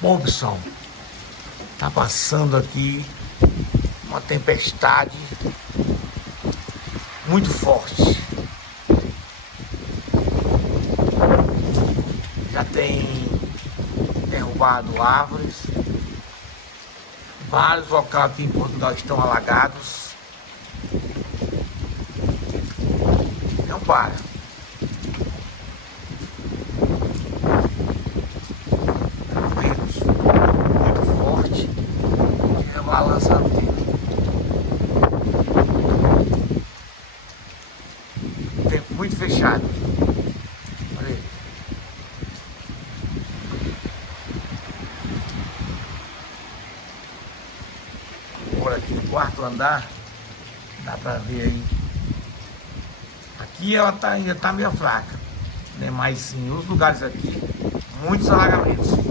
Bobson, tá passando aqui uma tempestade muito forte. Já tem derrubado árvores. Vários locais aqui em Portugal estão alagados. Não para. Ventos muito forte. Fica balançando o tempo. Tempo muito fechado. Olha aí. Por aqui no quarto andar, dá pra ver aí. Aqui ela ainda tá meio fraca, né? Mas em outros lugares aqui, muitos alagamentos.